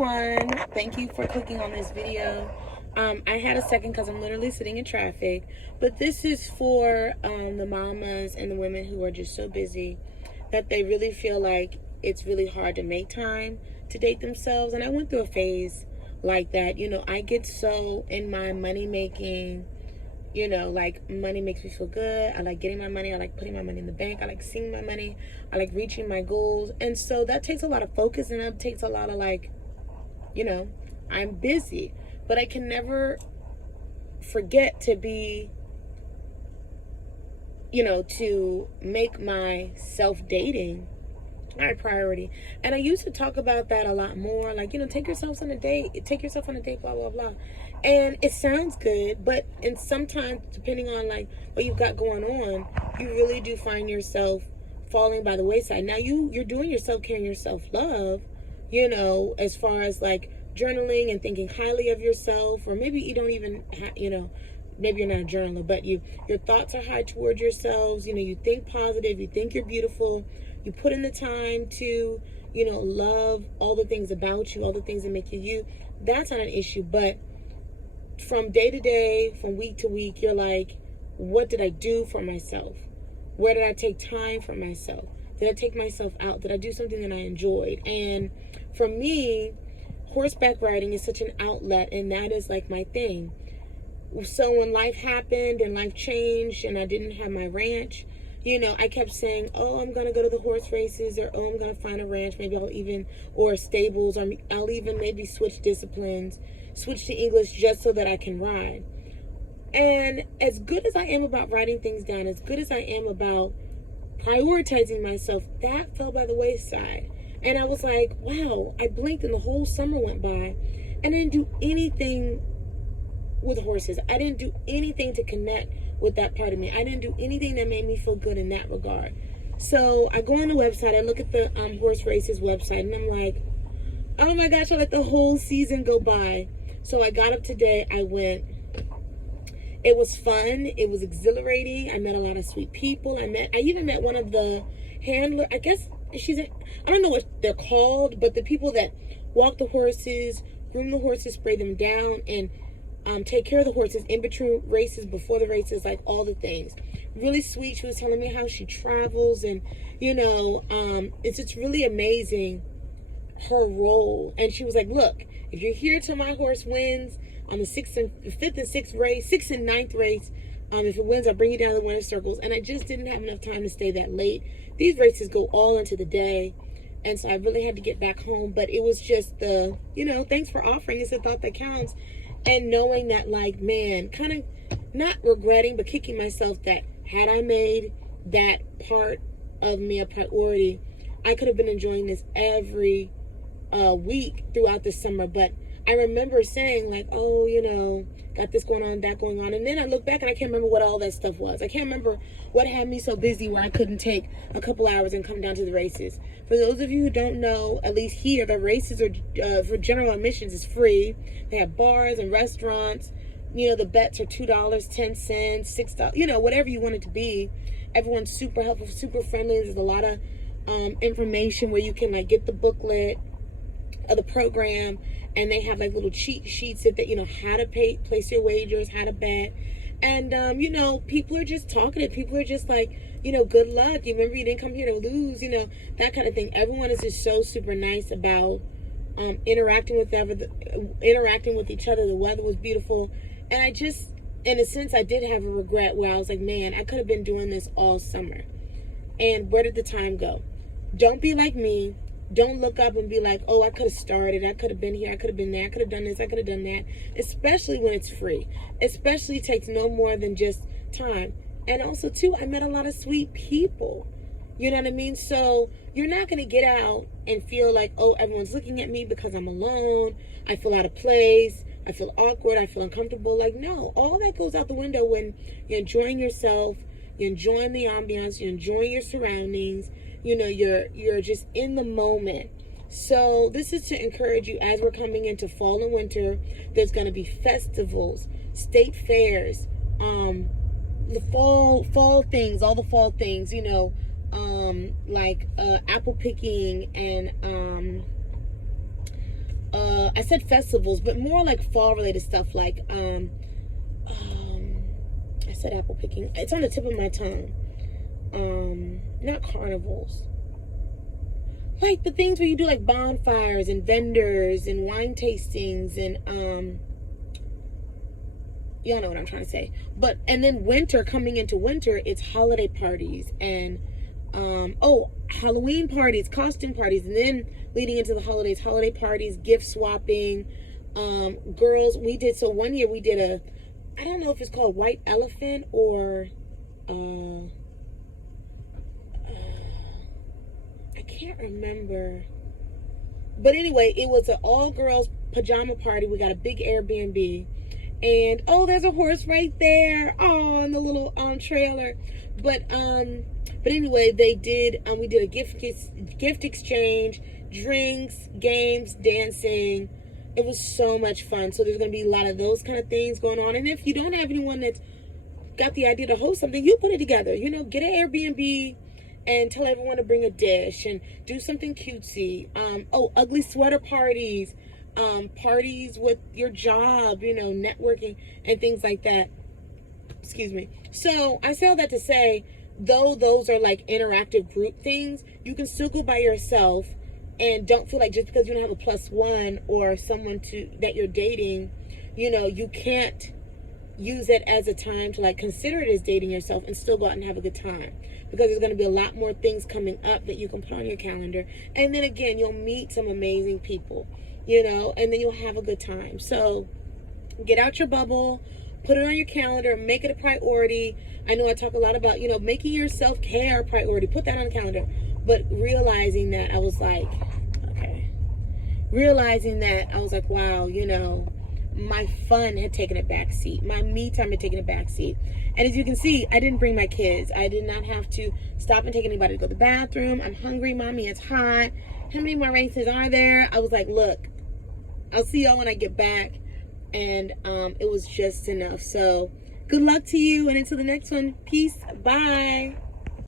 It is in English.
everyone. Thank you for clicking on this video. I had a second because I'm literally sitting in traffic, but this is for the mamas and the women who are just so busy that they really feel like it's really hard to make time to date themselves. And I went through a phase like that. I get so in my money making, like money makes me feel good. I like getting my money. I like putting my money in the bank. I like seeing my money. I like reaching my goals. And so that takes a lot of focus, and that takes a lot of I'm busy, but I can never forget to be, to make my self-dating my priority. And I used to talk about that a lot more, like, take yourself on a date, blah, blah, blah. And it sounds good, and sometimes, depending on like what you've got going on, you really do find yourself falling by the wayside. Now you're doing your self-care and your self-love, as far as like journaling and thinking highly of yourself, or maybe you don't even maybe you're not a journaler, but your thoughts are high towards yourselves. You think positive, you think you're beautiful, you put in the time to, love all the things about you, all the things that make you you. That's not an issue. But from day to day, from week to week, you're like, what did I do for myself? Where did I take time for myself? Did I take myself out? Did I do something that I enjoyed? And for me, horseback riding is such an outlet, and that is like my thing. So when life happened and life changed and I didn't have my ranch, I kept saying, oh, I'm going to go to the horse races, or, oh, I'm going to find a ranch. Maybe or stables, or I'll even maybe switch disciplines, switch to English just so that I can ride. And as good as I am about writing things down, as good as I am about prioritizing myself, that fell by the wayside. And I was like, wow, I blinked and the whole summer went by, and I didn't do anything with horses. I didn't do anything to connect with that part of me. I didn't do anything that made me feel good in that regard. So I go on the website, I look at the horse races website, and I'm like, oh my gosh, I let the whole season go by. So I got up today, I went. It was fun. It was exhilarating. I met a lot of sweet people. I even met one of the handler. I guess I don't know what they're called, but the people that walk the horses, groom the horses, spray them down, and take care of the horses in between races, before the races, like all the things. Really sweet. She was telling me how she travels, and it's just really amazing, her role. And she was like, look, if you're here till my horse wins on the 5th and 6th race, 6th and 9th race, if it wins, I'll bring you down to the winner's circles. And I just didn't have enough time to stay that late. These races go all into the day, and so I really had to get back home. But it was just the, thanks for offering. It's a thought that counts. And knowing that, like, man, kind of not regretting, but kicking myself that had I made that part of me a priority, I could have been enjoying this every week throughout the summer. But I remember saying, like, oh, got this going on, that going on. And then I look back and I can't remember what all that stuff was. I can't remember what had me so busy where I couldn't take a couple hours and come down to the races. For those of you who don't know, at least here, the races are for general admissions is free. They have bars and restaurants. The bets are $2, 10 cents, $6, whatever you want it to be. Everyone's super helpful, super friendly. There's a lot of information where you can like get the booklet of the program, and they have like little cheat sheets that how to place your wagers, how to bet. And people are just talkative. People are just like, good luck. You remember, you didn't come here to lose, that kind of thing. Everyone is just so super nice about interacting with each other. The weather was beautiful. And I just, in a sense, I did have a regret where I was like, man, I could have been doing this all summer. And where did the time go? Don't be like me. Don't look up and be like, oh, I could have started. I could have been here. I could have been there. I could have done this. I could have done that. Especially when it's free. Especially takes no more than just time. And also, too, I met a lot of sweet people. You know what I mean? So you're not going to get out and feel like, oh, everyone's looking at me because I'm alone. I feel out of place. I feel awkward. I feel uncomfortable. Like, no. All that goes out the window when you're enjoying yourself. You're enjoying the ambiance. You're enjoying your surroundings. You're just in the moment. So this is to encourage you as we're coming into fall and winter. There's going to be festivals, state fairs, the fall things, all the fall things, like apple picking and I said festivals, but more like fall related stuff, like I said apple picking. It's on the tip of my tongue. Not carnivals. Like the things where you do like bonfires and vendors and wine tastings and y'all know what I'm trying to say. But and then winter, coming into winter, it's holiday parties and Halloween parties, costume parties, and then leading into the holidays, holiday parties, gift swapping. Girls, we did, so one year we did I don't know if it's called white elephant or I can't remember. But anyway, it was an all girls pajama party. We got a big Airbnb. And there's a horse right there. Oh, in the little trailer. But anyway, they did we did a gift exchange, drinks, games, dancing. It was so much fun. So there's going to be a lot of those kind of things going on. And if you don't have anyone that's got the idea to host something, you put it together. You know, get an Airbnb and tell everyone to bring a dish and do something cutesy. Ugly sweater parties, parties with your job, you know, networking and things like that. Excuse me. So I say all that to say, though those are like interactive group things, you can still go by yourself and don't feel like just because you don't have a +1 or someone that you're dating, you know, you can't use it as a time to like consider it as dating yourself and still go out and have a good time, because there's going to be a lot more things coming up that you can put on your calendar. And then again, you'll meet some amazing people, you know, and then you'll have a good time. So get out your bubble, put it on your calendar, make it a priority. I know I talk a lot about, you know, making your self-care a priority. Put that on the calendar. But realizing that I was like, wow, you know, my fun had taken a back seat. My me time had taken a back seat. And as you can see, I didn't bring my kids. I did not have to stop and take anybody to go to the bathroom. I'm hungry, mommy, it's hot. How many more races are there? I was like, look, I'll see y'all when I get back. And it was just enough. So good luck to you, and until the next one, peace, bye.